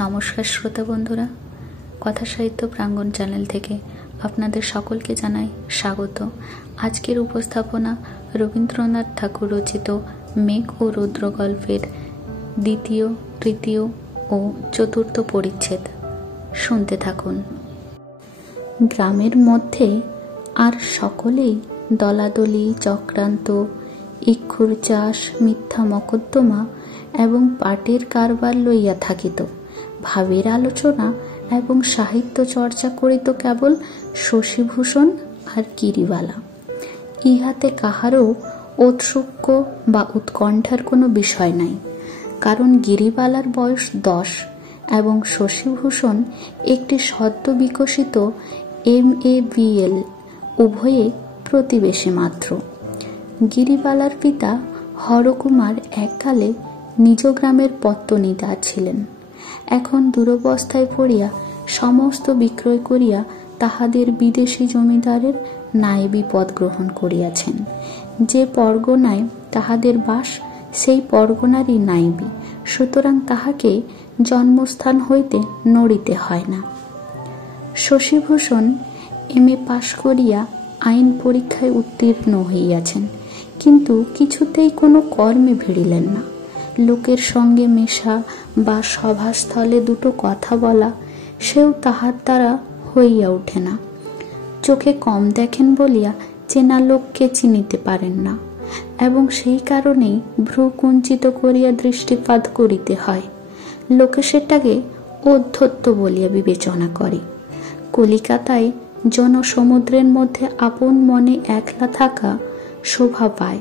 নমস্কার শ্রোতা বন্ধুরা, কথা সাহিত্য প্রাঙ্গণ চ্যানেল থেকে আপনাদের সকলকে জানাই স্বাগত। আজকের উপস্থাপনা রবীন্দ্রনাথ ঠাকুর রচিত মেঘ ও রুদ্র গল্পের দ্বিতীয়, তৃতীয় ও চতুর্থ পরিচ্ছেদ। শুনতে থাকুন। গ্রামের মধ্যে আর সকলেই দলাদলি, চক্রান্ত, ইক্ষুর চাষ, মিথ্যা মকদ্দমা এবং পাটের কারবার লইয়া থাকিত। ভাবের আলোচনা এবং সাহিত্য চর্চা করিত কেবল শশীভূষণ আর গিরিবালা। ইহাতে কাহারও ঔৎসুক্য বা উৎকণ্ঠার কোনো বিষয় নাই, কারণ গিরিবালার বয়স 10 এবং শশীভূষণ একটি সদ্য বিকশিত MABL, উভয়ে প্রতিবেশী মাত্র। গিরিবালার পিতা হরকুমার এককালে নিজ গ্রামের পত্তনিদার ছিলেন। এখন দুরবস্থায় পড়িয়া সমস্ত বিক্রয় করিয়া তাহাদের বিদেশি জমিদারের নায়েবি পদ গ্রহণ করিয়াছেন। যে পরগনায় তাহাদের বাস সেই পরগনারই নায়েবি, সুতরাং তাহাকে জন্মস্থান হইতে নড়িতে হয় না। শশীভূষণ MA পাশ করিয়া আইন পরীক্ষায় উত্তীর্ণ হইয়াছেন, কিন্তু কিছুতেই কোনো কর্মে ভিড়িলেন না। লোকের সঙ্গে মেশা বা সভাস্থলে দুটো কথা বলা, সেও তাহার দ্বারা হইয়া ওঠে না। চোখে কম দেখেন বলিয়া চেনা লোককে চিনিতে পারেন না, এবং সেই কারণেই ভ্রু কুঞ্চিত করিয়া দৃষ্টিপাত করিতে হয়। লোকে সেটাকে অধ্যত্ব বলিয়া বিবেচনা করে। কলিকাতায় জনসমুদ্রের মধ্যে আপন মনে একলা থাকা শোভা পায়,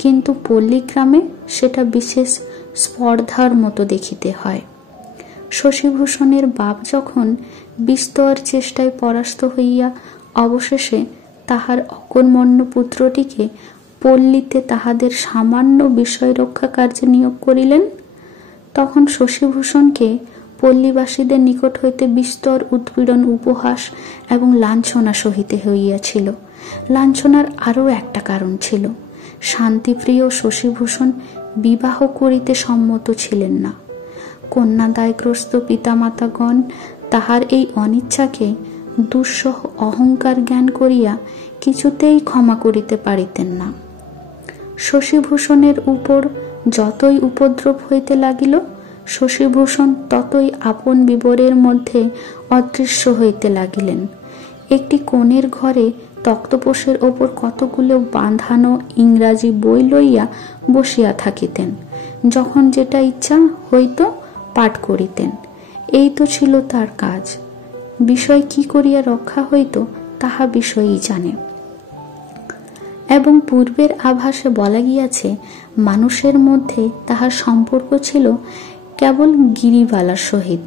কিন্তু পল্লীগ্রামে সেটা বিশেষ স্পর্ধার মতো দেখিতে হয়। শশীভূষণের বাপ যখন বিস্তর চেষ্টায় পরাস্ত হইয়া অবশেষে তাহার অকর্মণ্য পুত্রটিকে পল্লীতে তাহাদের সামান্য বিষয় রক্ষা কার্যে নিয়োগ করিলেন, তখন শশীভূষণকে পল্লীবাসীদের নিকট হইতে বিস্তর উৎপীড়ন, উপহাস এবং লাঞ্ছনা সহিতে হইয়াছিল। লাঞ্ছনার আরও একটা কারণ ছিল, শান্তিপ্রিয় শশীভূষণ বিবাহ করিতে সম্মত ছিলেন না। কন্যাদায়গ্রস্ত পিতামাতাগণ তাহার এই অনিচ্ছাকে দুঃসহ অহংকার জ্ঞান করিয়া কিছুতেই ক্ষমা করিতে পারিতেন না। শশীভূষণের উপর যতই উপদ্রব হইতে লাগিল, শশীভূষণ ততই আপন বিবরের মধ্যে অদৃশ্য হইতে লাগিলেন। একটি কোণের ঘরে তক্তপোশের ওপর কতগুলো বাঁধানো ইংরাজি বই লইয়া বসিয়া থাকিতেন। যখন যেটা ইচ্ছা হইত পাঠ করিতেন। এই তো ছিল তার কাজ। বিষয় কি করিয়া রক্ষা হইত তাহা বিষয়ই জানে। এবং পূর্বের আভাসে বলা গিয়াছে, মানুষের মধ্যে তাহার সম্পর্ক ছিল কেবল গিরিবালার সহিত।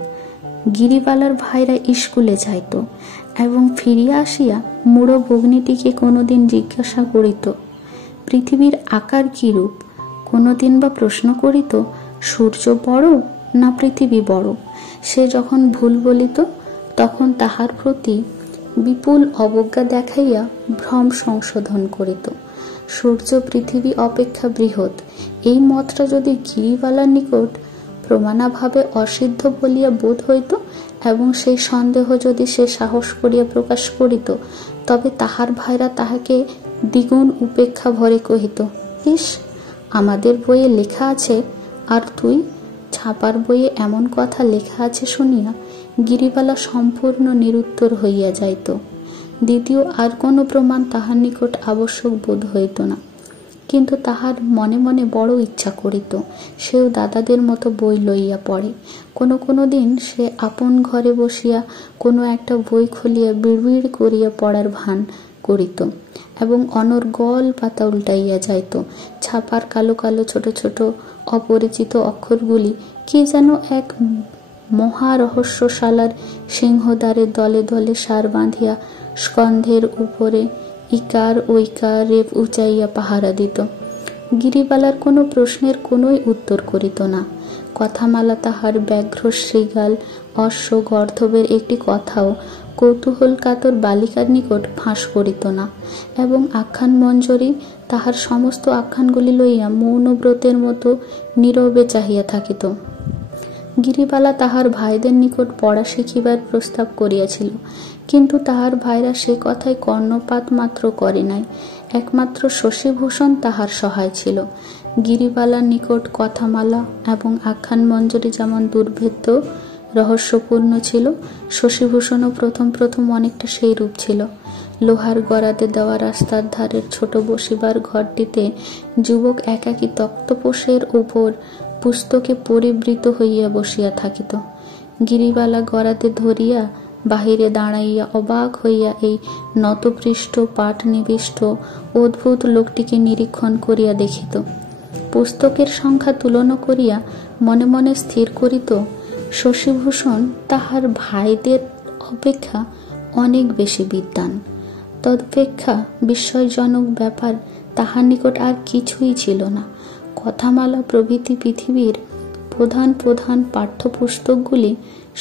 গিরিবালার ভাইরা স্কুলে যাইত এবং ফিরিয়া আসিয়া মুড়ো ভগ্নীটিকে কোনোদিন জিজ্ঞাসা করিত পৃথিবীর আকার কিরূপ, কোনোদিন বা প্রশ্ন করিত সূর্য বড় না পৃথিবী বড়। সে যখন ভুল বলিত, তখন তাহার প্রতি বিপুল অবজ্ঞা দেখাইয়া ভ্রম সংশোধন করিত। সূর্য পৃথিবী অপেক্ষা বৃহৎ, এই মতটা যদি গিরিবালার নিকট প্রমাণাভাবে অসিদ্ধ বলিয়া বোধ হইত এবং সেই সন্দেহ যদি সে সাহস করিয়া প্রকাশ করিত, তবে তাহার ভাইরা তাহাকে দ্বিগুণ উপেক্ষা ভরে কহিত, ইস, আমাদের বইয়ে লেখা আছে আর তুই ছাপার বইয়ে এমন কথা লেখা আছে শুনিয়া গিরিবালা সম্পূর্ণ নিরুত্তর হইয়া যাইত। দ্বিতীয় আর কোনো প্রমাণ তাহার নিকট আবশ্যক বোধ হইত না। কিন্তু তাহার মনে মনে বড় ইচ্ছা করিত সেও দাদাদের মতো বই লইয়া পড়ে। কোনো দিন সে আপন ঘরে বসিয়া কোনো একটা বই খুলিয়া বিড়বিড় করিয়া পড়ার ভান করিত এবং অনর্গল পাতা উল্টাইয়া যাইত। ছাপার কালো কালো ছোট ছোট অপরিচিত অক্ষরগুলি কি যেন এক মহারহস্যশালার সিংহদ্বারে দলে দলে সার বাঁধিয়া স্কন্ধের উপরে ইকার ঐকার রেপ উচাইয়া পাহারা দিত। গিরিবালার কোনো প্রশ্নের কোনোই উত্তর করিত না। কথামালা তাহার ব্যাঘ্র শৃগাল, অশ্ব, গর্ধবের একটি কথাও কৌতূহল কাতর বালিকার নিকট ফাঁস করিত না, এবং আখ্যান মঞ্জরি তাহার সমস্ত আখ্যানগুলি লইয়া মৌনব্রতের মতো নীরবে চাহিয়া থাকিত। গিরিবালা তাহার ভাইদের নিকট পড়া শিখিবার প্রস্তাব করিয়াছিল, কিন্তু তাহার ভাইরা সে কথায় কর্ণপাত মাত্র করে নাই। একমাত্র শশীভূষণ তাহার সহায় ছিল। গিরিবালার নিকট কথামালা এবং আখ্যান মঞ্জরি যেমন দুর্ভেদ্য রহস্যপূর্ণ ছিল, শশীভূষণও প্রথম প্রথম অনেকটা সেই রূপ ছিল। লোহার গড়াতে দেওয়া রাস্তার ধারের ছোট বসিবার ঘরটিতে যুবক একাকী তক্তপোষের উপর পুস্তকে পরিবৃত হইয়া বসিয়া থাকিত। গিরিবালা গড়াতে ধরিয়া বাহিরে দাঁড়াইয়া অবাক হইয়া এই নতপৃষ্ঠ পাঠ নিবিষ্ট অদ্ভুত লোকটিকে নিরীক্ষণ করিয়া দেখিত। পুস্তকের সংখ্যা তুলনা করিয়া মনে মনে স্থির করিত, শশীভূষণ তাহার ভাইদের অপেক্ষা অনেক বেশি বিদ্বান। তদপেক্ষা বিস্ময়জনক ব্যাপার তাহার নিকট আর কিছুই ছিল না। কথামালা প্রভৃতি পৃথিবীর প্রধান প্রধান পাঠ্যপুস্তকগুলি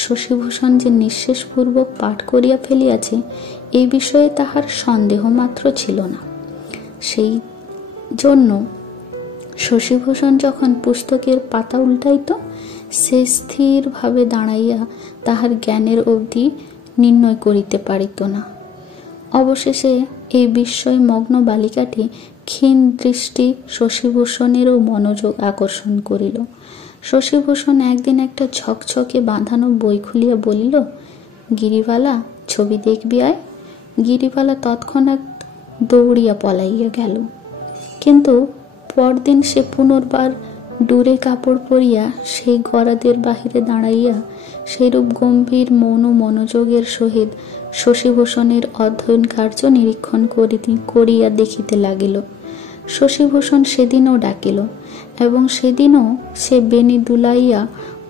শশীভূষণ যে নিঃশেষপূর্বক পাঠ করিয়া ফেলিয়াছে, এই বিষয়ে তাহার সন্দেহ মাত্র ছিল না। সেই জন্য শশীভূষণ যখন পুস্তকের পাতা উল্টাইত, সে স্থিরভাবে দাঁড়াইয়া তাহার জ্ঞানের অবধি নির্ণয় করিতে পারিত না। অবশেষে এই বিস্ময় মগ্ন বালিকাটি ক্ষীণ দৃষ্টি শশীভূষণেরও মনোযোগ আকর্ষণ করিল। শশীভূষণ একদিন একটা ঝকঝকে বাঁধানো বই খুলিয়া বলিল, গিরিবালা, ছবি দেখবি আয়। গিরিবালা তৎক্ষণাৎ দৌড়িয়া পলাইয়া গেল। কিন্তু পরদিন সে পুনর্বার ডুরে কাপড় পরিয়া সেই গরাদের বাহিরে দাঁড়াইয়া সেইরূপ গম্ভীর মৌন মনোযোগের সহিত শশীভূষণের অধ্যয়ন কার্য নিরীক্ষণ করিয়া দেখিতে লাগিল। শশীভূষণ সেদিনও ডাকিল, এবং সেদিনও সে বেণী দুলাইয়া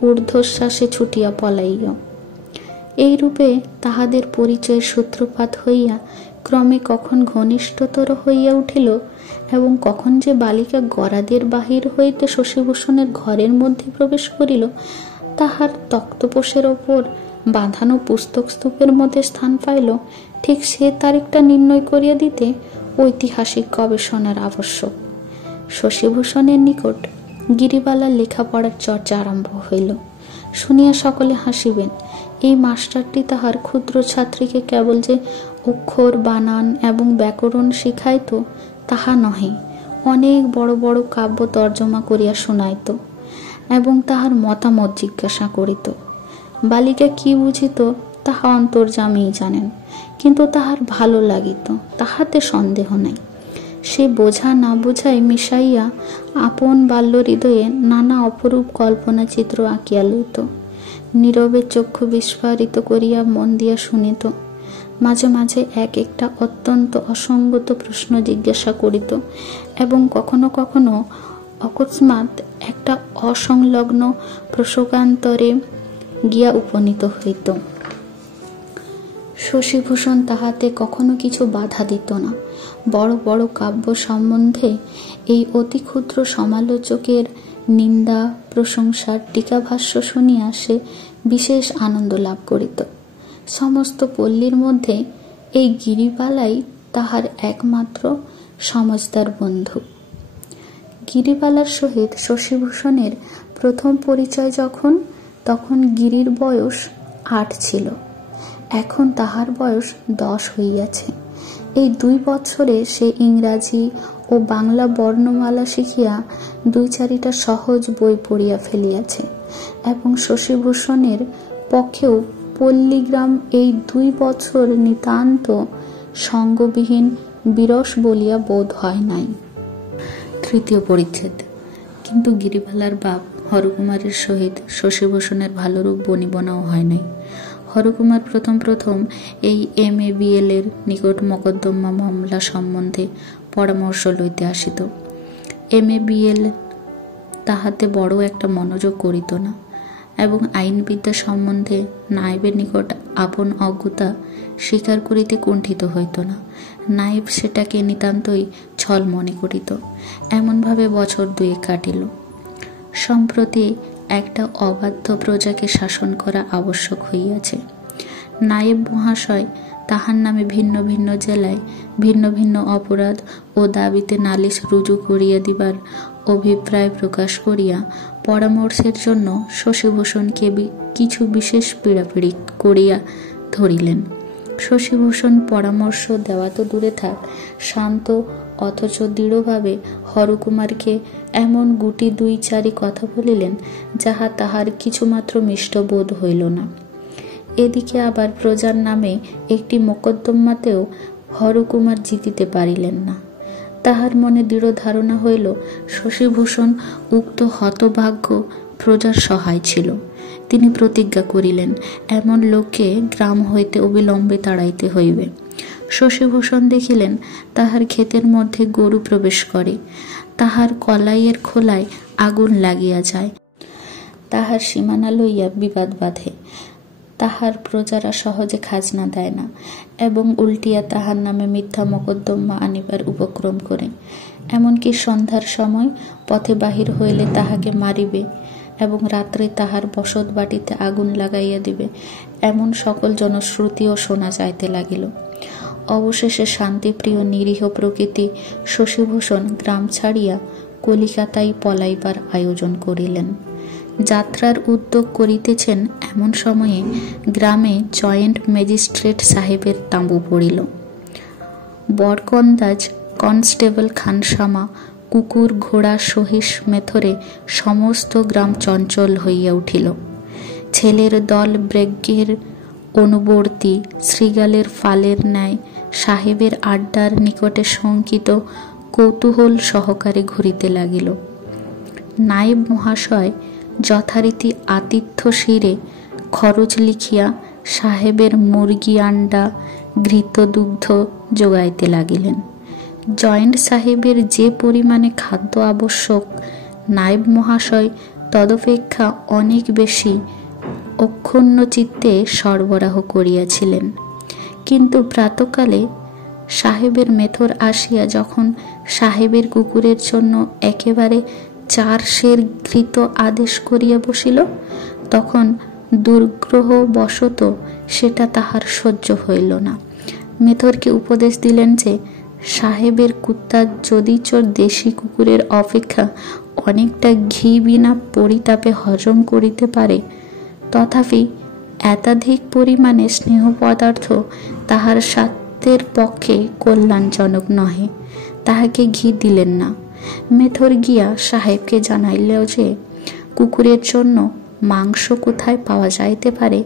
ঊর্ধ্বশ্বাসে ছুটিয়া পলাইল। এইরূপে তাহাদের পরিচয়ের সূত্রপাত হইয়া ক্রমে কখন ঘনিষ্ঠতর হইয়া উঠিল, এবং কখন যে বালিকা গরাদের বাহির হইতে শশীভূষণের ঘরের মধ্যে প্রবেশ করিল, তাহার তক্তপোষের ওপর বাঁধানো পুস্তক স্তূপের মধ্যে স্থান পাইল, ঠিক সে তারিখটা নির্ণয় করিয়া দিতে ঐতিহাসিক গবেষণার আবশ্যক। শশীভূষণের নিকট গিরিবালার লেখাপড়ার চর্চা আরম্ভ হইল। শুনিয়া সকলে হাসিবেন। এই মাস্টারটি তাহার ক্ষুদ্র ছাত্রীকে কেবল যে অক্ষর, বানান এবং ব্যাকরণ শিখাইত তাহা নহে, অনেক বড় বড় কাব্য তর্জমা করিয়া শুনাইত এবং তাহার মতামত জিজ্ঞাসা করিত। বালিকা কি বুঝিত তাহা অন্তর্যামীই জানেন, কিন্তু তাহার ভালো লাগিত, তাহাতে সন্দেহ নাই। সে বোঝা না বোঝাই মিশাইয়া আপন বাল্য হৃদয়ে নানা অপরূপ কল্পনা চিত্র আঁকিয়া লইত। নীরবে চক্ষু বিস্ফারিত করিয়া মন দিয়া শুনিত। মাঝে মাঝে এক একটা অত্যন্ত অসঙ্গত প্রশ্ন জিজ্ঞাসা করিত, এবং কখনো কখনো অকস্মাৎ একটা অসংলগ্ন প্রসঙ্গান্তরে গিয়া উপনীত হইত। শশীভূষণ তাহাতে কখনো কিছু বাধা দিত না। বড় বড় কাব্য সম্বন্ধে এই অতি ক্ষুদ্র সমালোচকের নিন্দা প্রশংসার টিকাভাষ্য শুনিয়া সে বিশেষ আনন্দ লাভ করিত। সমস্ত পল্লীর মধ্যে এই গিরিবালাই তাহার একমাত্র সমজদার বন্ধু। গিরিবালার সহিত শশীভূষণের প্রথম পরিচয় তখন গিরির বয়স 8 ছিল, এখন তাহার বয়স 10 হইয়াছে। এই 2 বছরে সে ইংরাজি ও বাংলা বর্ণমালা শিখিয়া 2-4টা সহজ বই পড়িয়া ফেলিয়াছে, এবং শশীভূষণের পক্ষেও পল্লীগ্রাম এই 2 বছর নিতান্ত সঙ্গবিহীন বিরস বলিয়া বোধ হয় নাই। তৃতীয় পরিচ্ছেদ। কিন্তু গিরিবালার বাপ হরকুমারের সহিত শশীভূষণের ভালোরূপ বনিবনাও হয় নাই। হরকুমার প্রথম প্রথম এই MA-BL এর নিকট মকদ্দমা মামলা সম্বন্ধে পরামর্শ লইতে আসিত। MA-BL তাহাতে বড় একটা মনোযোগ করিত না, এবং আইনবিদ্যা সম্বন্ধে নায়েবের নিকট আপন অজ্ঞতা স্বীকার করিতে কুণ্ঠিত হইত না। নায়েব সেটাকে নিতান্তই ছল মনে করিত। এমনভাবে বছর 2 কাটিল। সম্প্রতি একটা অবাধ্য প্রজাকে শাসন করা আবশ্যক হইয়াছে। নায়েব মহাশয় তাহার নামে ভিন্ন ভিন্ন জেলায় ভিন্ন ভিন্ন অপরাধ ও দাবিতে নালিশ রুজু করিয়া দিবার অভিপ্রায় প্রকাশ করিয়া পরামর্শের জন্য শশীভূষণকে কিছু বিশেষ পীড়াপিড়ি করিয়া ধরিলেন। শশীভূষণ পরামর্শ দেওয়া তো দূরে থাক, শান্ত অথচ দৃঢ়ভাবে হরকুমারকে এমন গুটি দুই চারি কথা বলিলেন যাহা তাহার কিছুমাত্র মিষ্ট বোধ হইল না। এদিকে আবার প্রজার নামে একটি মোকদ্দমাতেও হরকুমার জিতিতে পারিলেন না। তাহার মনে দৃঢ় ধারণা হইল শশীভূষণ উক্ত হতভাগ্য প্রজার সহায় ছিল। তিনি প্রতিজ্ঞা করিলেন এমন লোককে গ্রাম হইতে অবিলম্বে তাড়াইতে হইবে। শশীভূষণ দেখিলেন তাহার ক্ষেতের মধ্যে গরু প্রবেশ করে, তাহার কলাইয়ের খোলায় আগুন লাগিয়া যায়, তাহার সীমানা লইয়া বিবাদ বাধে, তাহার প্রজারা সহজে খাজনা দেয় না এবং উল্টিয়া তাহার নামে মিথ্যা মোকদ্দমা আনিবার উপক্রম করে, এমনকি সন্ধ্যার সময় পথে বাহির হইলে তাহাকে মারিবে এবং রাত্রে তাহার বসত বাটিতে আগুন লাগাইয়া দিবে, এমন সকল জনশ্রুতিও শোনা যাইতে লাগিল। অবশেষে শান্তিপ্রিয় নিরীহ প্রকৃতি শশীভূষণ গ্রাম ছাড়িয়া কলিকাতায় পলাইবার আয়োজন করিলেন। যাত্রার উদ্যোগ করিতেছেন এমন সময়ে গ্রামে জয়েন্ট ম্যাজিস্ট্রেট সাহেবের তাঁবু পড়িল। বরকন্দাজ কনস্টেবল খানসামা, কুকুর ঘোড়া সহিস মেথরে সমস্ত গ্রাম চঞ্চল হইয়া উঠিল। ছেলের দল ব্রেগের অনুবর্তী শৃগালের ফালের ন্যায় সাহেবের আড্ডার নিকটে শঙ্কিত কৌতূহল সহকারে ঘুরিতে লাগিল। নায়েব মহাশয় যথারীতি আতিথ্য শিরে খরচ লিখিয়া সাহেবের মুরগি আন্ডা ঘৃত দুগ্ধ যোগাইতে লাগিলেন। জয়েন্ট সাহেবের যে পরিমাণে খাদ্য আবশ্যক, নায়েব মহাশয় তদপেক্ষা অনেক বেশি অক্ষুণ্ণ চিত্তে সরবরাহ করিয়াছিলেন। কিন্তু প্রাতকালে সাহেবের মেথর আসিয়া যখন সাহেবের কুকুরের জন্য একেবারে 4 সের ঘৃত আদেশ করিয়া বসিল, তখন দুর্গ্রহ বশত সেটা তাহার সহ্য হইল না। মেথরকে উপদেশ দিলেন যে সাহেবের কুত্তা যদিচ দেশি কুকুরের অপেক্ষা অনেকটা ঘি বিনা পরিতাপে হজম করিতে পারে, তথাপি একাধিক পরিমাণে স্নেহ পদার্থ তাহার স্বাস্থ্যের পক্ষে কল্যাণজনক নহে। তাহাকে ঘি দিলেন না। মেথর গিয়া সাহেবকে জানাইল যে কুকুরের জন্য মাংস কোথায় পাওয়া যাইতে পারে,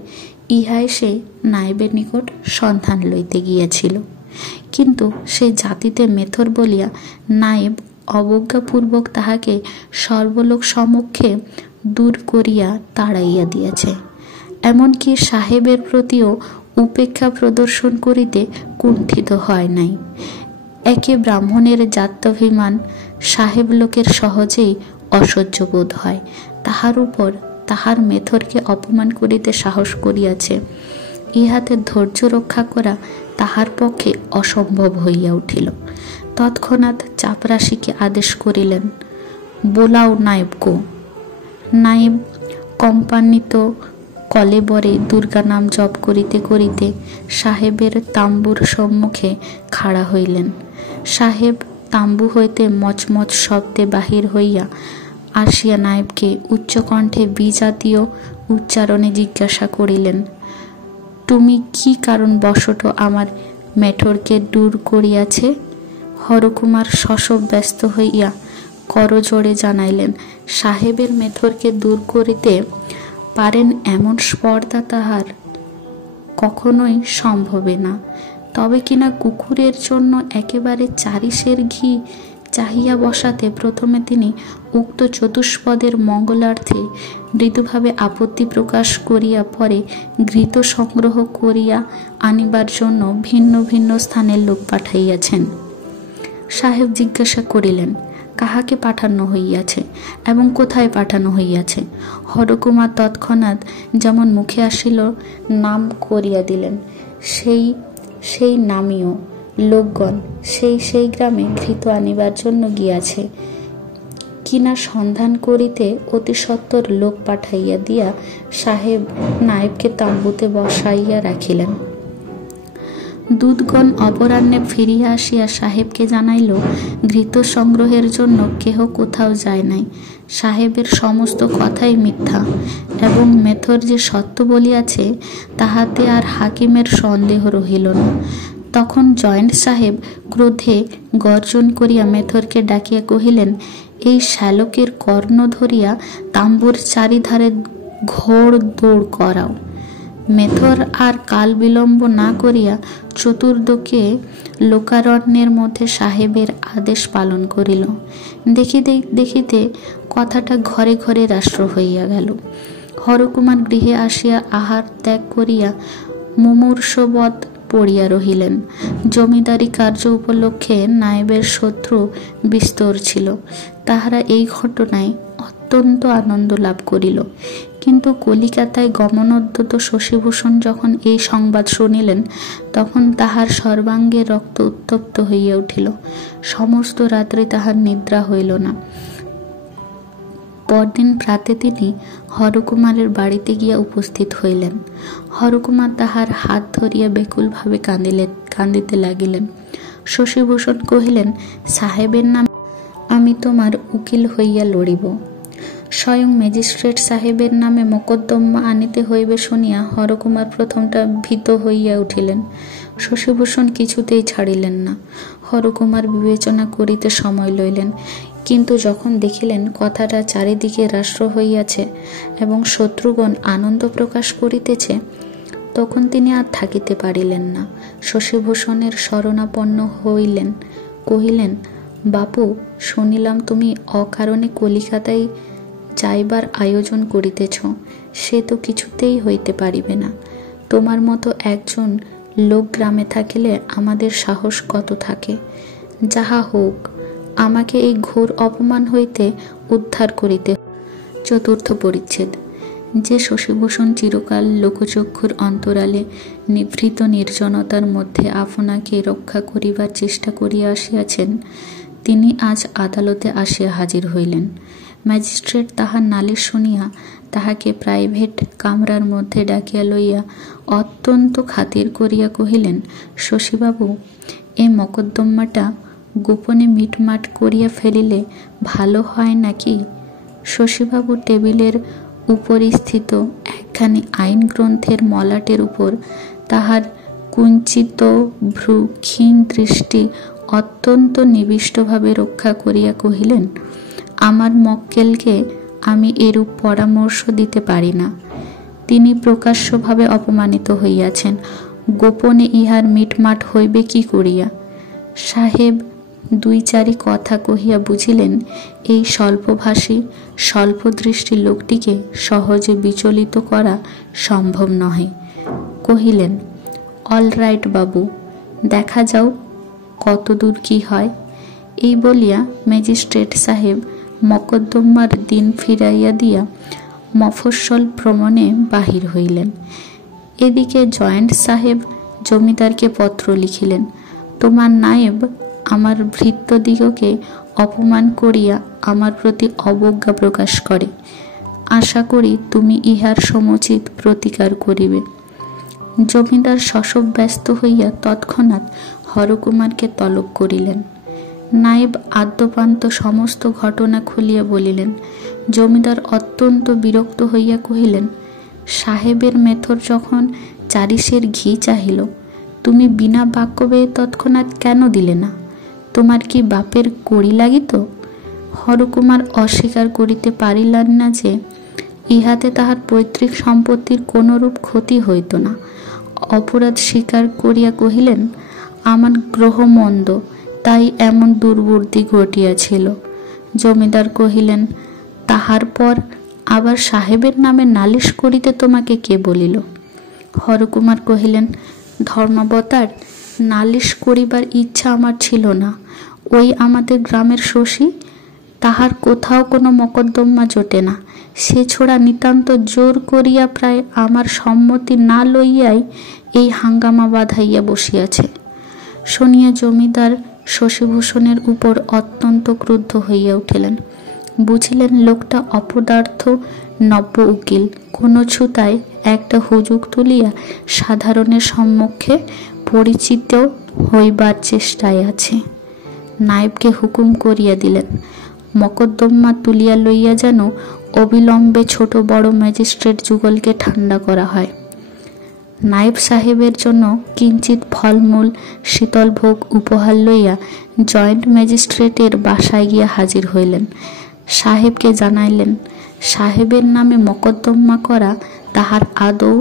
ইহাই সে নায়েবের নিকট সন্ধান লইতে গিয়াছিল। কিন্তু সে জাতিতে মেথর বলিয়া নায়েব অবজ্ঞাপূর্বক তাহাকে সর্বলোক সমক্ষে দূর করিয়া তাড়াইয়া দিয়াছে। এমনকি সাহেবের প্রতিও উপেক্ষা প্রদর্শন করিতে কুণ্ঠিত হয় নাই। একে ব্রাহ্মণের জাত্যাভিমান সাহেব লোকের সহজেই অসহ্য বোধ হয়, তাহার উপর তাহার মেথরকে অপমান করিতে সাহস করিয়াছে, ইহাতে ধৈর্য রক্ষা করা তাহার পক্ষে অসম্ভব হইয়া উঠিল। তৎক্ষণাৎ চাপরাশিকে আদেশ করিলেন, বোলাও নায়েবগো। নায়েব কোম্পানিত কলেবরে দুর্গা নাম জপ করিতে করিতে সাহেবের তাম্বুর সম্মুখে খাড়া হইলেন। সাহেব তাম্বু হইতে মচমচ শব্দে বাহির হইয়া আসিয়া নায়েবকে উচ্চকণ্ঠে বিজাতীয় উচ্চারণে জিজ্ঞাসা করিলেন, তুমি কি কারণ বশত আমার মেঠরকে দূর করিয়াছে? হরকুমার শশব ব্যস্ত হইয়া করজোড়ে জানাইলেন, সাহেবের মেথরকে দূর করিতে পারেন এমন স্পর্ধা তাহার কখনোই সম্ভবে না। তবে কিনা কুকুরের জন্য একেবারে 4 সের ঘি চাহিয়া বসাতে প্রথমে তিনি উক্ত চতুষ্পদের মঙ্গলার্থে মৃদুভাবে আপত্তি প্রকাশ করিয়া পরে ঘৃত সংগ্রহ করিয়া আনিবার জন্য ভিন্ন ভিন্ন স্থানের লোক পাঠাইয়াছেন। সাহেব জিজ্ঞাসা করিলেন, কাহাকে পাঠানো হইয়াছে এবং কোথায় পাঠানো হইয়াছে? হরকুমার তৎক্ষণাৎ যেমন মুখে আসিল নাম করিয়া দিলেন। সেই নামীয় লোকগণ সেই গ্রামে ঘৃত আনিবার জন্য গিয়াছে কিনা সন্ধান করিতে অতি সত্বর লোক পাঠাইয়া দিয়া সাহেব নায়েবকে তাঁবুতে বসাইয়া রাখিলেন। দূতগণ অপরাহ্নে ফিরিয়া আসিয়া সাহেবকে জানাইল, ঘৃত সংগ্রহের জন্য কেহ কোথাও যায় নাই, সাহেবের সমস্ত কথাই মিথ্যা, এবং মেথর যে সত্য বলিয়াছে তাহাতে আর হাকিমের সন্দেহ রহিল না। তখন জয়েন্ট সাহেব ক্রোধে গর্জন করিয়া মেথরকে ডাকিয়া কহিলেন, এই শ্যালকের কর্ণ ধরিয়া তাম্বুর চারিধারে ঘোর দৌড় করাও। মেথর আর কাল বিলম্ব না করিয়া চতুর্দিকে লোকারণ্যের মধ্যে সাহেবের আদেশ পালন করিল। দেখিতে দেখিতে কথাটা ঘরে ঘরে রাষ্ট্র হইয়া গেল। হরকুমার গৃহে আসিয়া আহার ত্যাগ করিয়া মুমূর্ষবৎ পড়িয়া রহিলেন। জমিদারি কার্য উপলক্ষে নায়েবের শত্রু বিস্তর ছিল। তাহারা এই ঘটনায় অত্যন্ত আনন্দ লাভ করিল। কিন্তু কলিকাতায় গমনোদ্যত শশীভূষণ যখন এই সংবাদ শুনিলেন, তখন তাহার সর্বাঙ্গে রক্ত উত্তপ্ত হইয়া উঠিল। সমস্ত রাত্রি তাহার নিদ্রা হইল না। পরদিন প্রাতে তিনি হরকুমারের বাড়িতে গিয়া উপস্থিত হইলেন। হরকুমার তাহার হাত ধরিয়া বেকুলভাবে কাঁদিতে লাগিলেন। শশীভূষণ কহিলেন, সাহেবের নামে আমি তোমার উকিল হইয়া লড়িব। স্বয়ং ম্যাজিস্ট্রেট সাহেবের নামে মোকদ্দমা আনিতে হইবে শুনিয়া হরকুমার প্রথমটা ভীত হইয়া উঠিলেন। শশীভূষণ কিছুতেই ছাড়িলেন না। হরকুমার বিবেচনা করিতে সময় লইলেন, কিন্তু যখন দেখিলেন কথাটা চারিদিকে রাষ্ট্র হইয়াছে এবং শত্রুগণ আনন্দ প্রকাশ করিতেছে, তখন তিনি আর থাকিতে পারিলেন না। শশীভূষণের শরণাপন্ন হইলেন, কহিলেন, বাপু, শুনিলাম তুমি অকারণে কলিকাতায় যাইবার আয়োজন করিতেছ। সে তো কিছুতেই হইতে পারিবে না। তোমার মতো একজন লোক গ্রামে থাকিলে আমাদের সাহস কত থাকে। যাহা হোক, আমাকে এই ঘোর অপমান হইতে উদ্ধার করিতে। চতুর্থ পরিচ্ছেদ। যে শশীভূষণ চিরকাল লোকচক্ষুর অন্তরালে নিভৃত নির্জনতার মধ্যে আপনাকে রক্ষা করিবার চেষ্টা করিয়া আসিয়াছেন, তিনি আজ আদালতে আসিয়া হাজির হইলেন। ম্যাজিস্ট্রেট তাহার নালিশ শুনিয়া তাহাকে প্রাইভেট কামরার মধ্যে ডাকিয়া লইয়া অত্যন্ত খাতির করিয়া কহিলেন, শশীবাবু, এ মকদ্দমাটা গোপনে মিটমাট করিয়া ফেলিলে ভালো হয় নাকি? শশীবাবু টেবিলের উপরিস্থিত একখানি আইন গ্রন্থের মলাটের উপর তাহার কুঞ্চিত ভ্রু ক্ষীণ দৃষ্টি অত্যন্ত নিবিষ্টভাবে রক্ষা করিয়া কহিলেন, আমার মক্কেলকে আমি এরূপ পরামর্শ দিতে পারি না। তিনি প্রকাশ্যভাবে অপমানিত হইয়াছেন, গোপনে ইহার মিটমাট হইবে কি করিয়া? সাহেব দুই চারি কথা কহিয়া বুঝিলেন এই স্বল্পভাষী স্বল্পদৃষ্টি লোকটিকে সহজে বিচলিত করা সম্ভব নহে। কহিলেন, অল রাইট বাবু, দেখা যাও কতদূর কি হয়। এই বলিয়া ম্যাজিস্ট্রেট সাহেব মকদ্দমার দিন ফিরাইয়া দিয়া মফস্বল ভ্রমণে বাহির হইলেন। এদিকে জয়েন্ট সাহেব জমিদারকে পত্র লিখিলেন, তোমার নায়েব আমার ভৃত্যদিগকে অপমান করিয়া আমার প্রতি অবজ্ঞা প্রকাশ করে। আশা করি তুমি ইহার সমুচিত প্রতিকার করিবে। জমিদার শশব ব্যস্ত হইয়া তৎক্ষণাৎ হরকুমারকে তলব করিলেন। নায়েব আদ্যপান্ত সমস্ত ঘটনা খুলিয়া বলিলেন। জমিদার অত্যন্ত বিরক্ত হইয়া কহিলেন, সাহেবের মেথর যখন চারিশের ঘি চাহিল, তুমি বিনা বাক্য ব্যয়ে তৎক্ষণাৎ কেন দিলে না? তোমার কি বাপের কড়ি লাগিত? হরকুমার অস্বীকার করিতে পারিলেন না যে ইহাতে তাহার পৈতৃক সম্পত্তির কোনরূপ ক্ষতি হইত না। অপরাধ স্বীকার করিয়া কহিলেন, আমার গ্রহ মন্দ, তাই এমন দুর্বুদ্ধি ঘটিয়াছিল। জমিদার কহিলেন, তাহার পর আবার সাহেবের নামে নালিশ করিতে তোমাকে কে বলিল? হরকুমার কহিলেন, ধর্মাবতার, নালিশ করিবার ইচ্ছা আমার ছিল না। ওই আমাদের গ্রামের শশী, তাহার কোথাও কোনো মকদ্দমা জোটে না। সে ছোড়া নিতান্ত জোর করিয়া প্রায় আমার সম্মতি না লইয়াই এই হাঙ্গামা বাঁধাইয়া বসিয়াছে। শুনিয়া জমিদার শশীভূষণের উপর অত্যন্ত ক্রুদ্ধ হইয়া উঠিলেন। বুঝিলেন লোকটা অপদার্থ নব্য উকিল, কোনো ছুতায় একটা হুজুগ তুলিয়া সাধারণের সম্মুখে পরিচিত হইবার চেষ্টায় আছে। নায়েবকে হুকুম করিয়া দিলেন, মকদ্দমা তুলিয়া লইয়া যেন অবিলম্বে ছোট বড় ম্যাজিস্ট্রেট যুগলকে ঠান্ডা করা হয়। নায়েব সাহেবের জন্য কিঞ্চিত ফলমূল শীতল ভোগ উপহার লইয়া জয়েন্ট ম্যাজিস্ট্রেটের বাসায় গিয়া হাজির হইলেন। সাহেবকে জানাইলেন, সাহেবের নামে মকদ্দমা করা তাহার আদৌ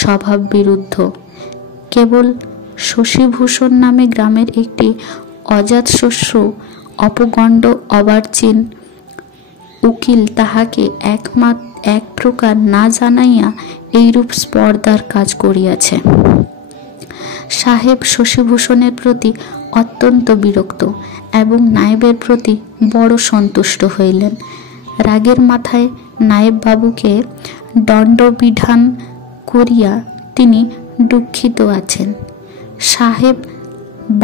স্বভাব বিরুদ্ধ। কেবল শশীভূষণ নামে গ্রামের একটি অজাতশত্রু অপগণ্ড অবার্চিন উকিল তাহাকে এক প্রকার না জানাইয়া এইরূপ স্পর্ধার কাজ করিয়াছে। সাহেব শশীভূষণের প্রতি অত্যন্ত বিরক্ত এবং নায়েবের প্রতি বড় সন্তুষ্ট হইলেন। রাগের মাথায় নায়েব বাবুকে দণ্ডবিধান করিয়া তিনি দুঃখিত আছেন। সাহেব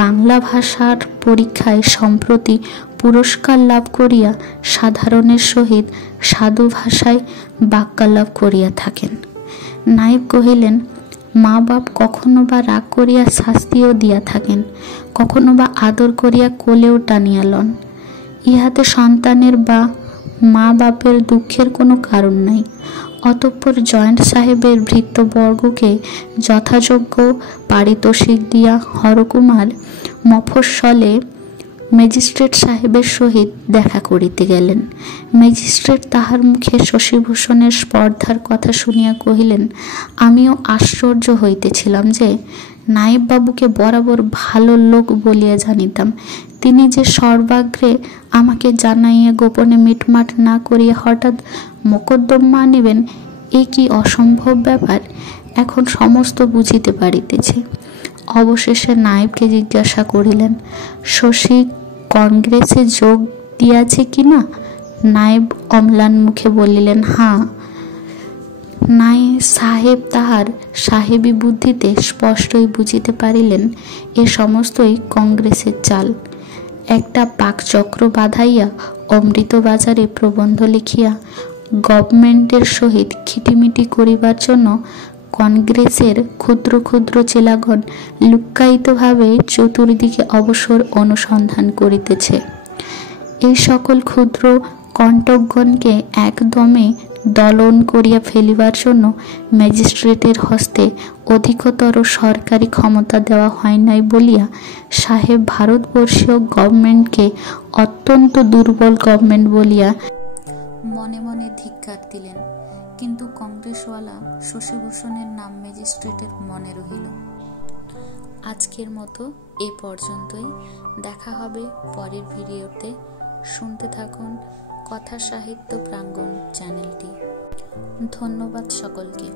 বাংলা ভাষার পরীক্ষায় সম্প্রতি পুরস্কার লাভ করিয়া সাধারণের সহিত সাধু ভাষায় বাক্যালাপ করিয়া থাকেন। নায়েব কহিলেন, মা বাপ কখনো বা রাগ করিয়া শাস্তিও দিয়া থাকেন, কখনো বা আদর করিয়া কোলেও টানিয়া লন। ইহাতে সন্তানের বা মা বাপের দুঃখের কোনো কারণ নাই। অতঃপর জয়েন্ট সাহেবের ভৃত্যবর্গকে যথাযোগ্য পারিতোষিক দিয়া হরকুমার মফস্বলে ম্যাজিস্ট্রেট সাহেবের সহিত দেখা করিতে গেলেন। ম্যাজিস্ট্রেট তাহার মুখে শশীভূষণের স্পর্ধার কথা শুনিয়া কহিলেন, আমিও আশ্চর্য হইতেছিলাম যে নায়েব বাবুকে বরাবর ভালো লোক বলিয়া জানিতাম, তিনি যে সর্বাগ্রে আমাকে জানাইয়া গোপনে মিটমাট না করিয়া হঠাৎ মোকদ্দমা আনিবেন, এ কি অসম্ভব ব্যাপার। এখন সমস্ত বুঝিতে পারিতেছি। অবশেষে নায়েবকে জিজ্ঞাসা করিলেন, শশী কংগ্রেসে যোগ দিয়াছে কিনা? নায়েব অম্লান মুখে বলিলেন, হাঁ। সাহেব তাহার সাহেবী বুদ্ধিতে স্পষ্টই বুঝিতে পারিলেন এ সমস্তই কংগ্রেসের চাল। একটা পাকচক্র বাঁধাইয়া অমৃতবাজারে প্রবন্ধ লিখিয়া গভর্নমেন্টের সহিত খিটিমিটি করিবার জন্য কংগ্রেসের ক্ষুদ্র ক্ষুদ্র চেলাগণ লুক্কায়িতভাবে চতুর্দিকে অবসর অনুসন্ধান করিতেছে। এই সকল ক্ষুদ্র কণ্টকগণকে একদমে দলন করিয়া ফেলিবার জন্য ম্যাজিস্ট্রেটের হস্তে অধিকতর সরকারি ক্ষমতা দেওয়া হয় নাই বলিয়া সাহেব ভারতবর্ষীয় গভর্নমেন্টকে অত্যন্ত দুর্বল গভর্নমেন্ট বলিয়া মনে মনে ধিক্কার দিলেন। কিন্তু কংগ্রেসওয়ালা শশীভূষণের নাম ম্যাজিস্ট্রেটের মনে রহিল। আজকের মতো এ পর্যন্তই। দেখা হবে পরের ভিডিওতে। শুনতে থাকুন কথা সাহিত্য প্রাঙ্গণ চ্যানেলটি। ধন্যবাদ সকলকে।